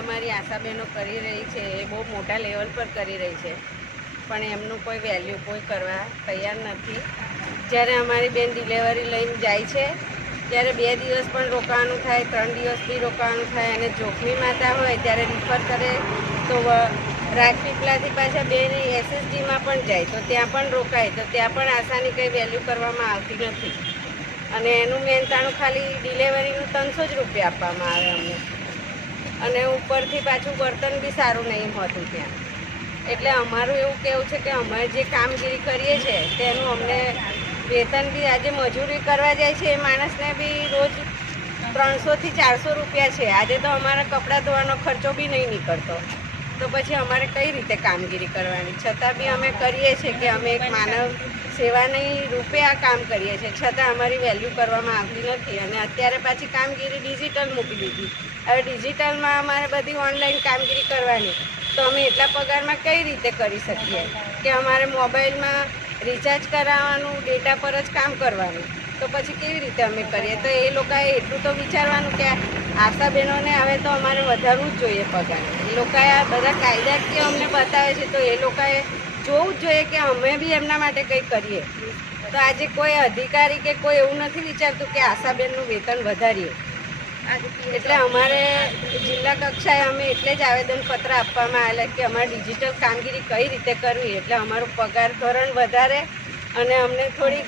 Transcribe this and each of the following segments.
અમારી આશાબેનો કરી રહી છે એ બહુ મોટા લેવલ પર કરી રહી છે, પણ એમનું કોઈ વેલ્યુ કોઈ કરવા તૈયાર નથી. જ્યારે અમારી બેન ડિલિવરી લઈને જાય છે ત્યારે 2 દિવસ પણ રોકાવાનું થાય, 3 દિવસ બી રોકાવાનું થાય, અને જોખમી માતા હોય ત્યારે રિફર કરે તો રાજપીપળાથી પાછા બેન SSDમાં પણ જાય તો ત્યાં પણ રોકાય, તો ત્યાં પણ આશાની કંઈ વેલ્યુ કરવામાં આવતી નથી. અને એનું મહેનતાણું ખાલી ડિલિવરીનું 300 જ રૂપિયા આપવામાં આવે અમને, અને ઉપરથી પાછું બર્તન બી સારું નહીં હોતું ત્યાં. એટલે અમારું એવું કહેવું છે કે અમે જે કામગીરી કરીએ છીએ તેનું અમને વેતન બી, આજે મજૂરી કરવા જાય છે એ માણસને બી રોજ 300 થી 400 રૂપિયા છે. આજે તો અમારા કપડાં ધોવાનો ખર્ચો બી નહીં નીકળતો, તો પછી અમારે કઈ રીતે કામગીરી કરવાની? છતાં બી અમે કરીએ છીએ કે અમે એક માનવ સેવાની રૂપે આ કામ કરીએ છીએ, છતાં અમારી વેલ્યુ કરવામાં આવતી નથી. અને અત્યારે પાછી કામગીરી ડિજિટલ મૂકી દીધી. હવે ડિજિટલમાં અમારે બધી ઓનલાઈન કામગીરી કરવાની, તો અમે એટલા પગારમાં કઈ રીતે કરી શકીએ કે અમારે મોબાઈલમાં રિચાર્જ કરાવવાનું, ડેટા પર જ કામ કરવાનું, તો પછી કેવી રીતે અમે કરીએ? તો એ લોકોએ એટલું તો વિચારવાનું કે આશા બહેનોને હવે તો અમારે વધારવું જ જોઈએ પગાર. એ લોકોએ આ બધા કાયદાકીય અમને બતાવે છે, તો એ લોકોએ જોવું જ જોઈએ કે અમે બી એમના માટે કંઈ કરીએ. તો આજે કોઈ અધિકારી કે કોઈ એવું નથી વિચારતું કે આશાબેનનું વેતન વધારીએ. એટલે અમારે જિલ્લા કક્ષાએ અમે એટલે જ આવેદનપત્ર આપવામાં આવેલા કે અમારે ડિજિટલ કામગીરી કઈ રીતે કરવી, એટલે અમારું પગાર ધોરણ વધારે અને અમને થોડીક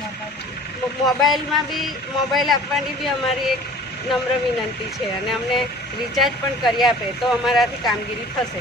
મોબાઈલ આપવાની બી અમારી એક નમ્ર વિનંતી છે, અને અમને રિચાર્જ પણ કરી આપે તો અમારાથી કામગીરી થશે.